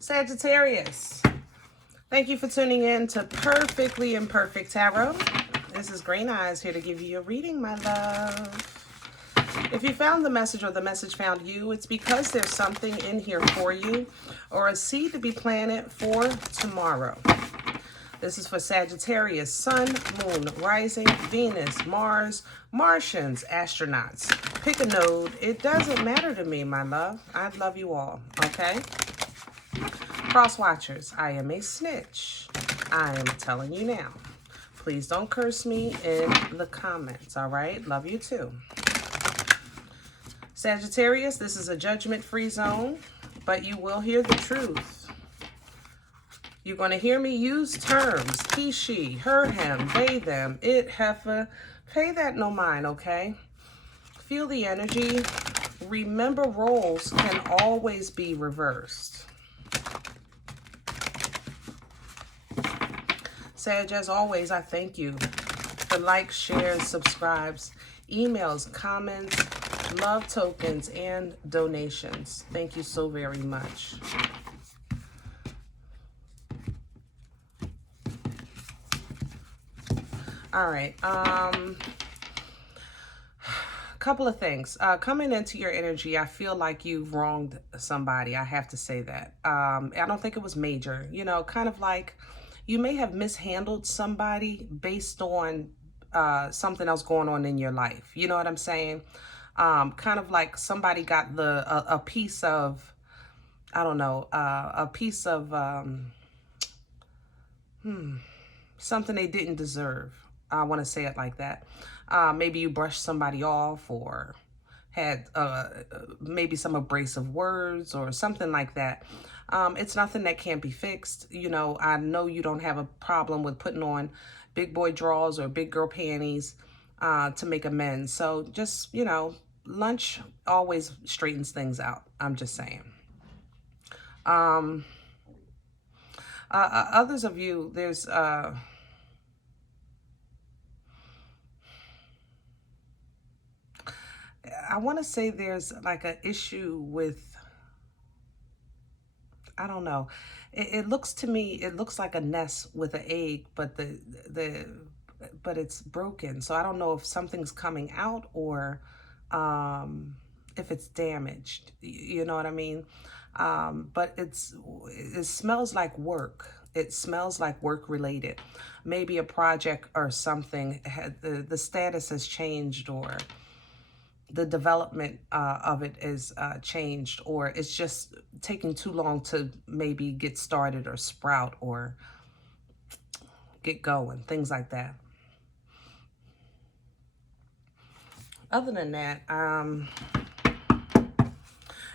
Sagittarius, thank you for tuning in to Perfectly Imperfect Tarot. This is Green Eyes here to give you a reading, my love. If you found the message or the message found you, it's because there's something in here for you or a seed to be planted for tomorrow. This is for Sagittarius, Sun, Moon, Rising, Venus, Mars, Martians, astronauts. Pick a node. It doesn't matter to me, my love. I love you all, okay? Cross watchers, I am a snitch. I am telling you now. Please don't curse me in the comments, all right? Love you too. Sagittarius, this is a judgment-free zone, but you will hear the truth. You're going to hear me use terms, he, she, her, him, they, them, it, heifer. Pay that no mind, okay? Feel the energy. Remember, roles can always be reversed. Sag, as always, I thank you for likes, shares, subscribes, emails, comments, love tokens, and donations. Thank you so very much. All right. Couple of things. Coming into your energy, I feel like you've wronged somebody. I have to say that. I don't think it was major. You know, kind of like you may have mishandled somebody based on something else going on in your life. You know what I'm saying? Kind of like somebody got a piece of, I don't know, a piece of something they didn't deserve. I want to say it like that. Maybe you brushed somebody off or had maybe some abrasive words or something like that. It's nothing that can't be fixed. You know, I know you don't have a problem with putting on big boy drawers or big girl panties to make amends. So just, you know, lunch always straightens things out. I'm just saying. Others of you, there's... I want to say there's like an issue with, I don't know. It looks to me, it looks like a nest with an egg, but but it's broken. So I don't know if something's coming out or if it's damaged. You know what I mean? But it smells like work. It smells like work related. Maybe a project or something. The status has changed, or the development of it is changed, or it's just taking too long to maybe get started or sprout or get going, things like that. Other than that,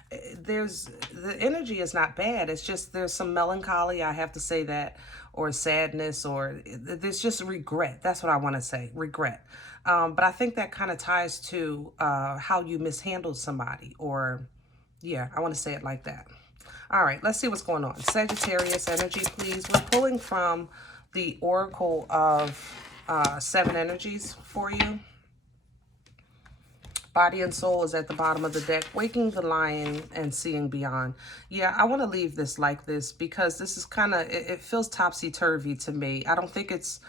the energy is not bad. It's just there's some melancholy, I have to say that, or sadness, or there's just regret. That's what I want to say, regret. But I think that kind of ties to how you mishandled somebody, or yeah, I want to say it like that. All right, let's see what's going on. Sagittarius energy, please. We're pulling from the Oracle of 7 energies for you. Body and soul is at the bottom of the deck. Waking the lion and seeing beyond. Yeah, I want to leave this like this because this is kind of, it feels topsy-turvy to me. I don't think it's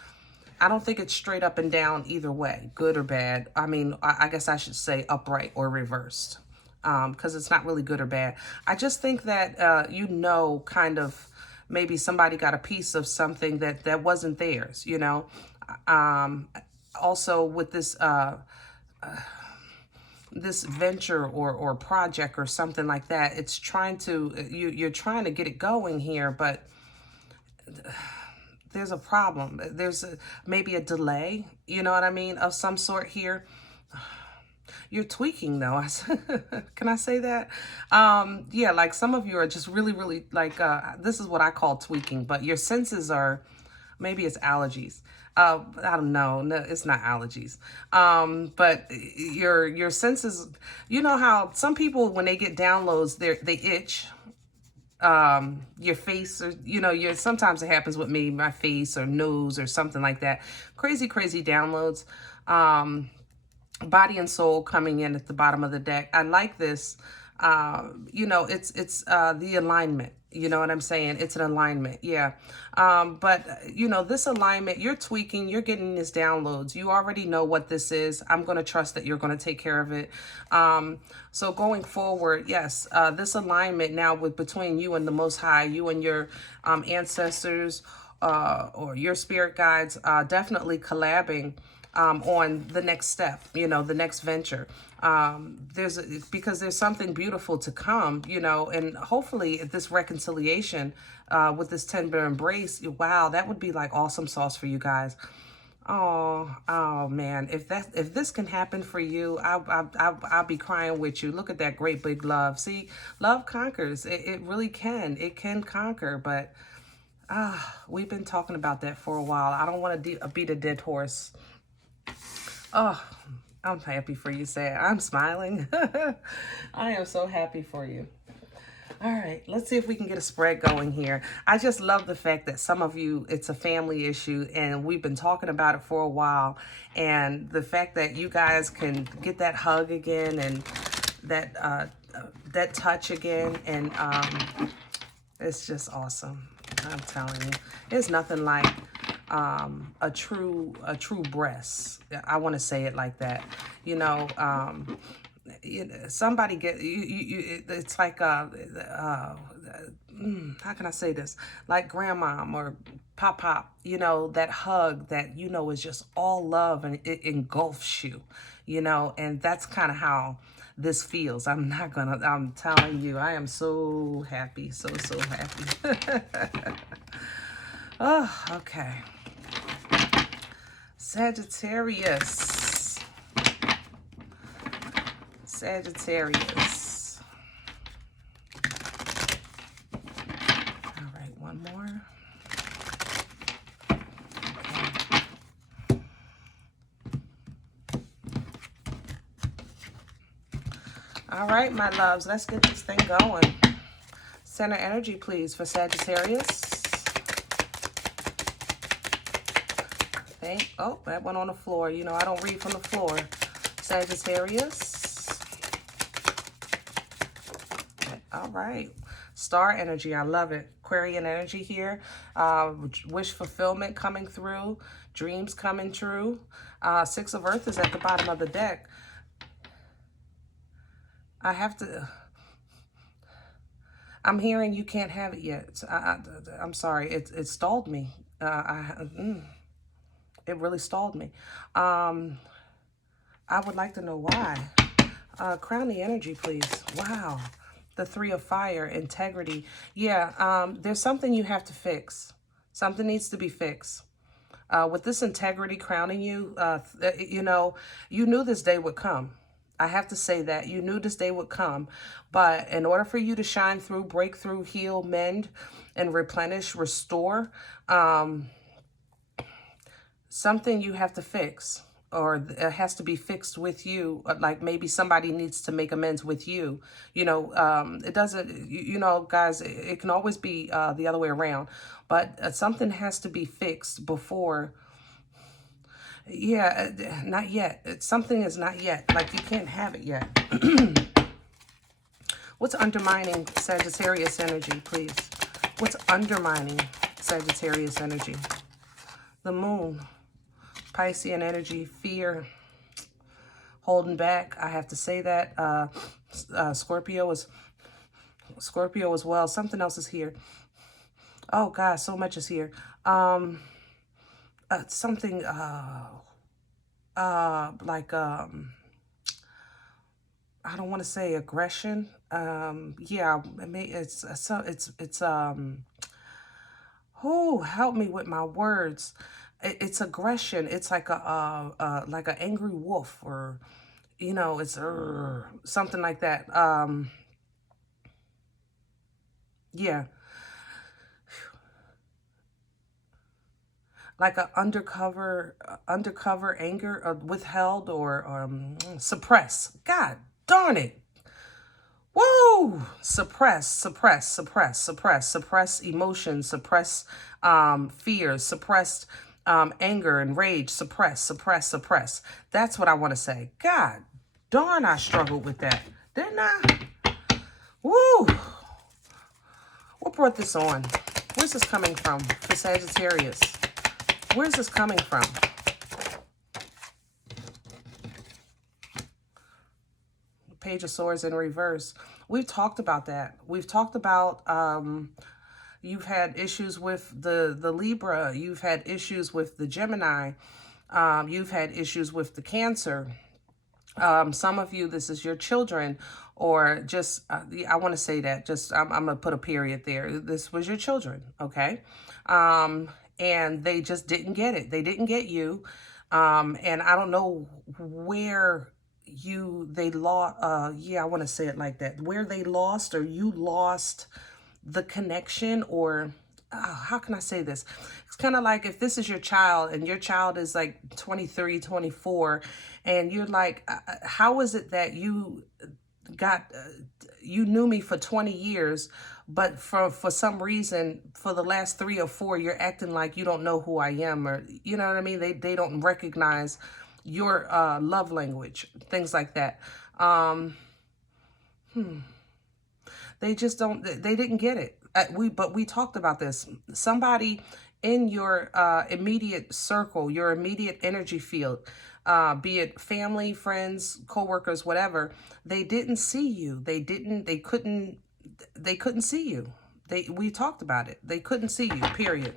straight up and down either way, good or bad. I mean, I guess I should say upright or reversed, because it's not really good or bad. I just think that, you know, kind of maybe somebody got a piece of something that wasn't theirs, you know. Also with this this venture or project or something like that, it's trying to, you're trying to get it going here, but there's a problem. There's maybe a delay, you know what I mean, of some sort here. You're tweaking though. Can I say that? Yeah, like some of you are just really like, this is what I call tweaking, but your senses are, maybe it's allergies. I don't know. No, it's not allergies. But your senses, you know how some people, when they get downloads, they itch. Your face, or, you know, sometimes it happens with me, my face or nose or something like that. Crazy downloads. Body and soul coming in at the bottom of the deck. I like this. You know, it's the alignment. You know what I'm saying? It's an alignment. Yeah. But, you know, this alignment, you're tweaking, you're getting these downloads. You already know what this is. I'm going to trust that you're going to take care of it. So going forward, yes, this alignment now with between you and the Most High, you and your ancestors or your spirit guides, definitely collabing on the next step, you know, the next venture. Because there's something beautiful to come, you know, and hopefully this reconciliation with this tender embrace, wow, that would be like awesome sauce for you guys. Oh man, if this can happen for you, I'll be crying with you. Look at that great big love. See, love conquers. It really can. It can conquer, but we've been talking about that for a while. I don't want to beat a dead horse. Oh, I'm happy for you, Sad. I'm smiling. I am so happy for you. All right, let's see if we can get a spread going here. I just love the fact that some of you, it's a family issue, and we've been talking about it for a while. And the fact that you guys can get that hug again and that touch again, and it's just awesome. I'm telling you, there's nothing like a true breast. I want to say it like that. You know, somebody get it's like how can I say this? Like grandmom or pop, you know, that hug that, you know, is just all love and it engulfs you, you know, and that's kind of how this feels. I'm telling you, I am so happy. So happy. Oh, okay. Sagittarius. Sagittarius. All right, one more. Okay. All right, my loves, let's get this thing going. Center energy, please, for Sagittarius. Oh, that went on the floor. You know, I don't read from the floor. Sagittarius. All right. Star energy. I love it. Aquarian energy here. Wish fulfillment coming through. Dreams coming true. Six of Earth is at the bottom of the deck. I'm hearing you can't have it yet. I'm sorry. It stalled me. It really stalled me. I would like to know why. Crown the energy, please. Wow. The Three of Fire, integrity. Yeah, there's something you have to fix. Something needs to be fixed. With this integrity crowning you, you know, you knew this day would come. I have to say that. You knew this day would come. But in order for you to shine through, break through, heal, mend, and replenish, restore, something you have to fix, or it has to be fixed with you. Like maybe somebody needs to make amends with you. You know, it doesn't, you know, guys, it can always be the other way around. But something has to be fixed before. Yeah, not yet. Something is not yet. Like you can't have it yet. What's undermining Sagittarius energy, please? What's undermining Sagittarius energy? The Moon. Piscean energy, fear, holding back. I have to say that. Scorpio as well. Something else is here. Oh God, so much is here. Something like I don't want to say aggression. Yeah, oh, help me with my words. It's aggression. It's like like an angry wolf, or, you know, it's something like that. Yeah. Like an undercover anger, withheld, or suppress. God darn it. Woo! Suppress emotions, suppress fears, suppressed anger and rage, suppress. That's what I want to say. God darn, I struggled with that, didn't I? Woo! What brought this on? Where's this coming from for Sagittarius? Where's this coming from? Page of Swords in reverse. We've talked about that. We've talked about you've had issues with the Libra. You've had issues with the Gemini. You've had issues with the Cancer. Some of you, this is your children, or just, I want to say that, just, I'm going to put a period there. This was your children, okay? And they just didn't get it. They didn't get you. And I don't know where they lost, yeah, I want to say it like that, where they lost, or you lost the connection, or how can I say this? It's kind of like if this is your child and your child is like 23, 24, and you're like, how is it that you got, you knew me for 20 years, but for some reason, for the last 3 or 4, you're acting like you don't know who I am, or, you know what I mean? They don't recognize your love language, things like that. They just don't, they didn't get it. But we talked about this. Somebody in your immediate circle, your immediate energy field, be it family, friends, coworkers, whatever, they didn't see you. They couldn't see you. We talked about it. They couldn't see you, period.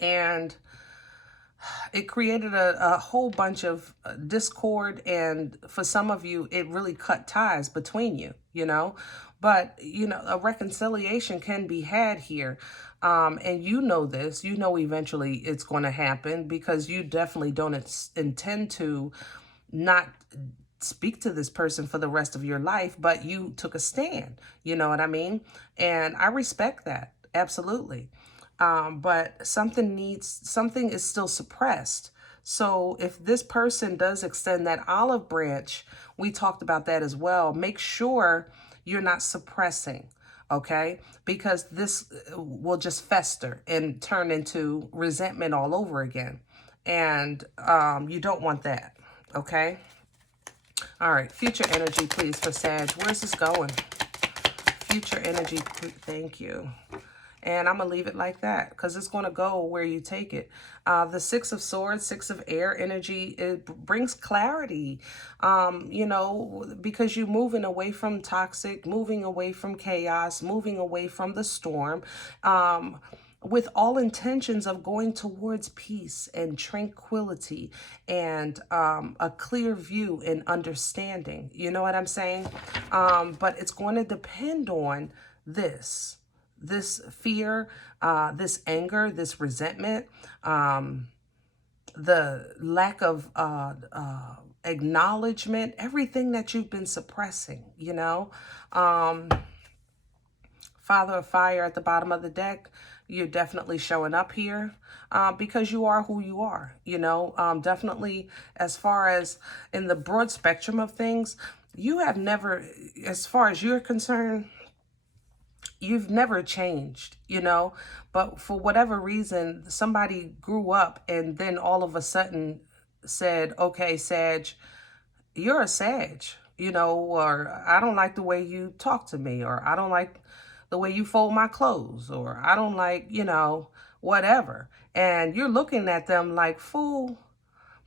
And it created a whole bunch of discord, and for some of you, it really cut ties between you, you know. But, you know, a reconciliation can be had here. And you know this. You know eventually it's going to happen, because you definitely don't intend to not speak to this person for the rest of your life, but you took a stand. You know what I mean? And I respect that. Absolutely. But something is still suppressed. So if this person does extend that olive branch, we talked about that as well. Make sure you're not suppressing, okay? Because this will just fester and turn into resentment all over again. And you don't want that, okay? All right, future energy, please, for Sag. Where's this going? Future energy, thank you. And I'm going to leave it like that, because it's going to go where you take it. The Six of Swords, Six of Air energy, it brings clarity, you know, because you're moving away from toxic, moving away from chaos, moving away from the storm, with all intentions of going towards peace and tranquility and a clear view and understanding. You know what I'm saying? But it's going to depend on this fear, this anger, this resentment, the lack of acknowledgement, everything that you've been suppressing, you know. Father of Fire at the bottom of the deck, you're definitely showing up here because you are who you are, you know. Definitely, as far as in the broad spectrum of things, you have never, as far as you're concerned, you've never changed, you know, but for whatever reason, somebody grew up and then all of a sudden said, okay, Sag, you're a Sag, you know, or I don't like the way you talk to me, or I don't like the way you fold my clothes, or I don't like, you know, whatever. And you're looking at them like, fool,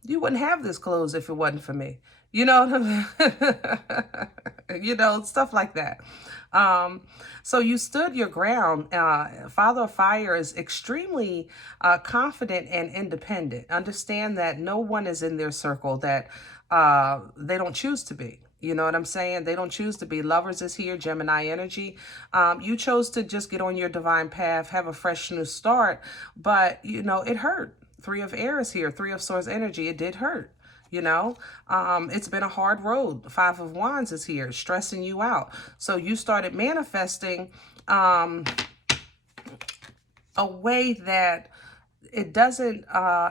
you wouldn't have this clothes if it wasn't for me. You know what I mean? You know, stuff like that. So you stood your ground. Father of Fire is extremely confident and independent. Understand that no one is in their circle that they don't choose to be. You know what I'm saying? They don't choose to be. Lovers is here, Gemini energy. You chose to just get on your divine path, have a fresh new start, but, you know, it hurt. Three of Air is here, Three of Swords energy. It did hurt. You know, it's been a hard road. Five of Wands is here, stressing you out. So you started manifesting a way that it doesn't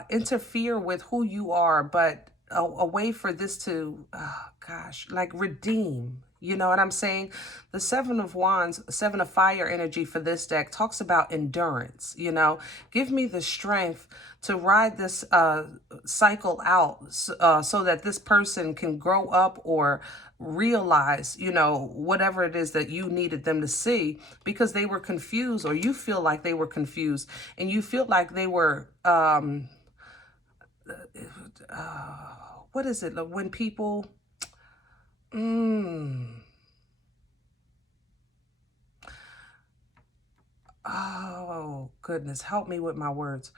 interfere with who you are, but a way for this to, gosh, like redeem. You know what I'm saying? The Seven of Wands, Seven of Fire energy for this deck talks about endurance, you know. Give me the strength to ride this cycle out so that this person can grow up or realize, you know, whatever it is that you needed them to see, because they were confused, or you feel like they were confused, and you feel like they were, what is it? When people... Oh, goodness, help me with my words.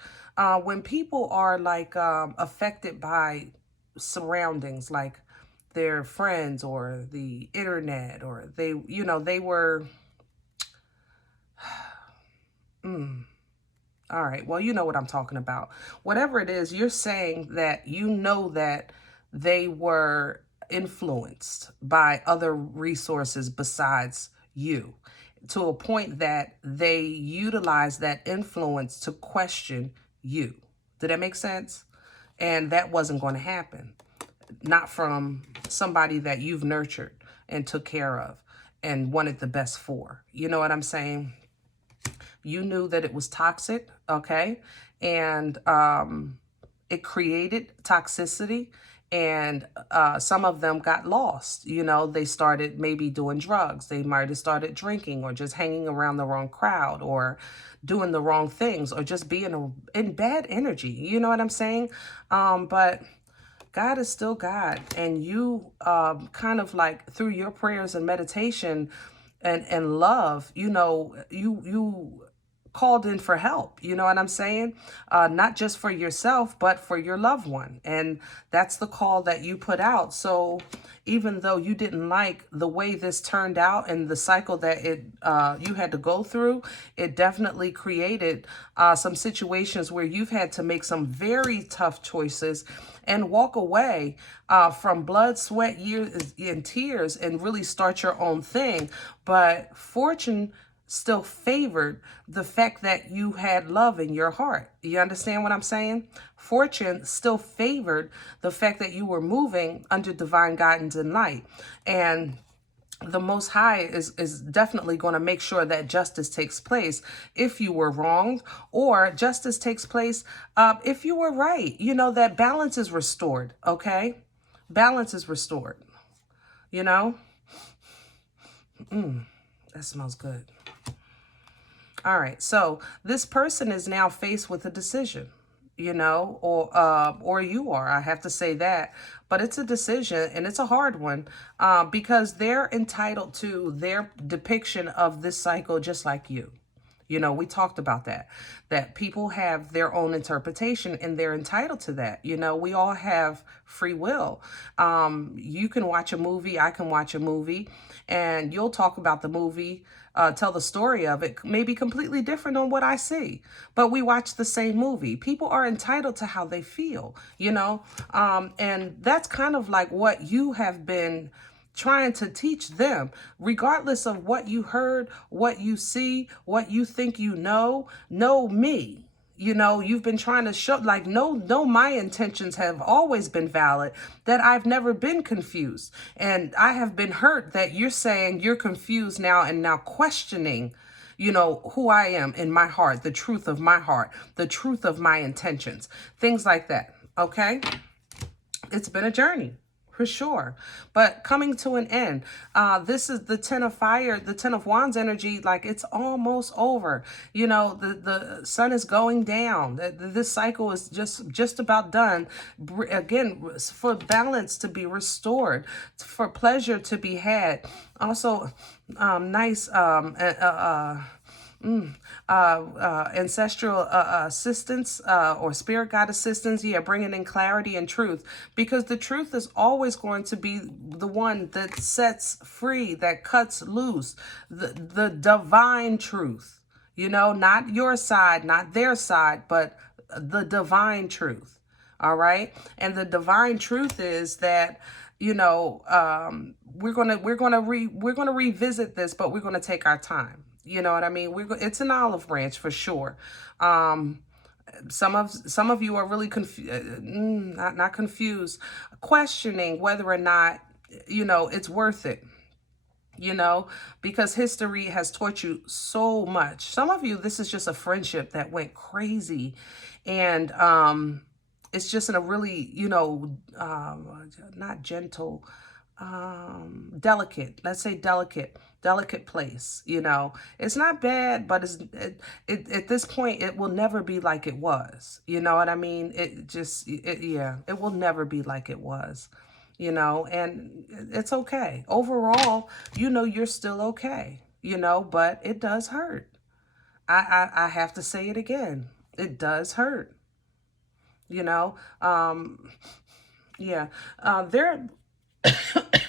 When people are like affected by surroundings, like their friends or the internet, or they, you know, they were, all right, well, you know what I'm talking about. Whatever it is, you're saying that you know that they were influenced by other resources besides you, to a point that they utilize that influence to question you. Did that make sense? And that wasn't going to happen. Not from somebody that you've nurtured and took care of and wanted the best for. You know what I'm saying? You knew that it was toxic, okay? And it created toxicity, and some of them got lost. You know, they started maybe doing drugs. They might have started drinking, or just hanging around the wrong crowd, or doing the wrong things, or just being in bad energy. You know what I'm saying? But God is still God, and you kind of like through your prayers and meditation and love, you know, you called in for help. You know what I'm saying? Not just for yourself, but for your loved one. And that's the call that you put out. So even though you didn't like the way this turned out and the cycle that you had to go through, it definitely created some situations where you've had to make some very tough choices and walk away from blood, sweat, years, and tears, and really start your own thing. But fortune still favored the fact that you had love in your heart. You understand what I'm saying? Fortune still favored the fact that you were moving under divine guidance and light. And the Most High is definitely going to make sure that justice takes place if you were wronged, or justice takes place if you were right. You know, that balance is restored, okay? Balance is restored, you know? That smells good. All right, so this person is now faced with a decision, you know, or you are, I have to say that, but it's a decision, and it's a hard one, because they're entitled to their depiction of this cycle just like you. You know, we talked about that people have their own interpretation, and they're entitled to that. You know, we all have free will. You can watch a movie, I can watch a movie, and you'll talk about the movie, tell the story of it, maybe completely different on what I see, but we watch the same movie. People are entitled to how they feel, you know, and that's kind of like what you have been trying to teach them, regardless of what you heard, what you see, what you think you know me. You know, you've been trying to show, like, no, my intentions have always been valid, that I've never been confused. And I have been hurt that you're saying you're confused now, and now questioning, you know, who I am in my heart, the truth of my heart, the truth of my intentions, things like that. Okay. It's been a journey, for sure, but coming to an end. This is the Ten of Fire, the Ten of Wands energy. Like, it's almost over. You know, the sun is going down. This cycle is just about done. Again, for balance to be restored, for pleasure to be had. Also, nice ancestral assistance, or spirit guide assistance. Yeah, bringing in clarity and truth, because the truth is always going to be the one that sets free, that cuts loose, the divine truth, you know, not your side, not their side, but the divine truth. All right. And the divine truth is that, you know, we're gonna revisit this, but we're gonna take our time. You know what I mean? It's an olive branch for sure. Some of you are really confused, not confused, questioning whether or not, you know, it's worth it. you know, because history has taught you so much. Some of you, this is just a friendship that went crazy, and it's just in a really, you know, not gentle, delicate, let's say delicate place, you know. It's not bad, but at this point, it will never be like it was. You know what I mean? Yeah, it will never be like it was, you know, and it's okay. Overall, you know, you're still okay, you know, but it does hurt. I have to say it again. It does hurt, you know. Yeah, there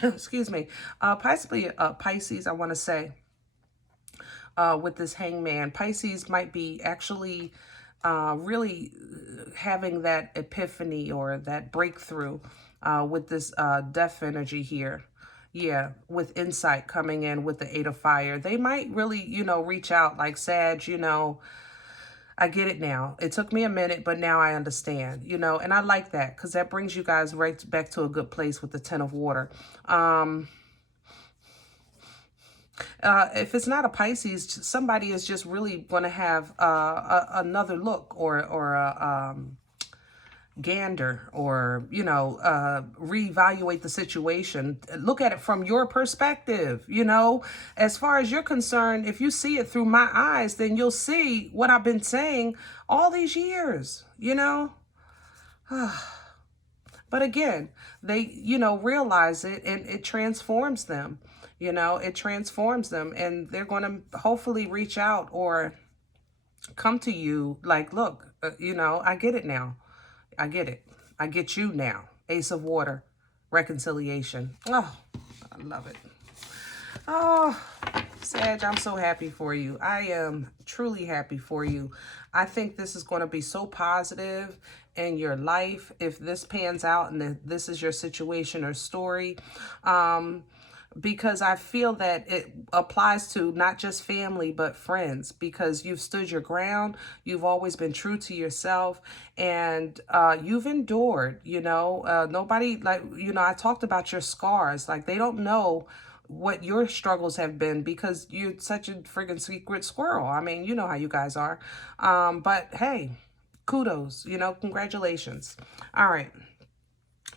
excuse me, possibly Pisces, I want to say, with this Hangman. Pisces might be actually really having that epiphany or that breakthrough with this death energy here. Yeah, with insight coming in with the Eight of Fire. They might really, you know, reach out like, Sag, you know, I get it now. It took me a minute, but now I understand, you know, and I like that because that brings you guys right back to a good place with the Ten of Water. If it's not a Pisces, somebody is just really going to have another look or a gander, or, you know, reevaluate the situation. Look at it from your perspective, you know. As far as you're concerned, if you see it through my eyes, then you'll see what I've been saying all these years, you know. But again, they, you know, realize it, and it transforms them, you know. It transforms them, and they're going to hopefully reach out or come to you like, look, you know, I get it now. I get it. I get you now. Ace of Water, reconciliation. Oh, I love it. Oh, Sag, I'm so happy for you. I am truly happy for you. I think this is going to be so positive in your life if this pans out and this is your situation or story. Because I feel that it applies to not just family, but friends, because you've stood your ground. You've always been true to yourself, and you've endured, you know. Nobody, like, you know, I talked about your scars. Like, they don't know what your struggles have been because you're such a friggin' secret squirrel. I mean, you know how you guys are. But hey, kudos, you know, congratulations. All right.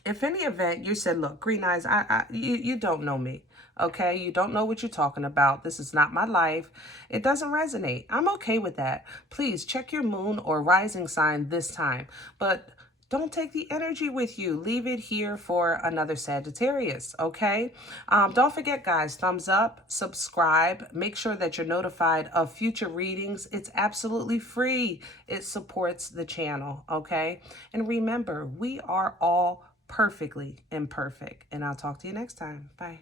If any event you said, look, Green Eyes, you don't know me, okay? You don't know what you're talking about. This is not my life. It doesn't resonate. I'm okay with that. Please check your moon or rising sign this time, but don't take the energy with you. Leave it here for another Sagittarius, okay? Don't forget, guys, thumbs up, subscribe. Make sure that you're notified of future readings. It's absolutely free. It supports the channel, okay? And remember, we are all perfectly imperfect. And I'll talk to you next time. Bye.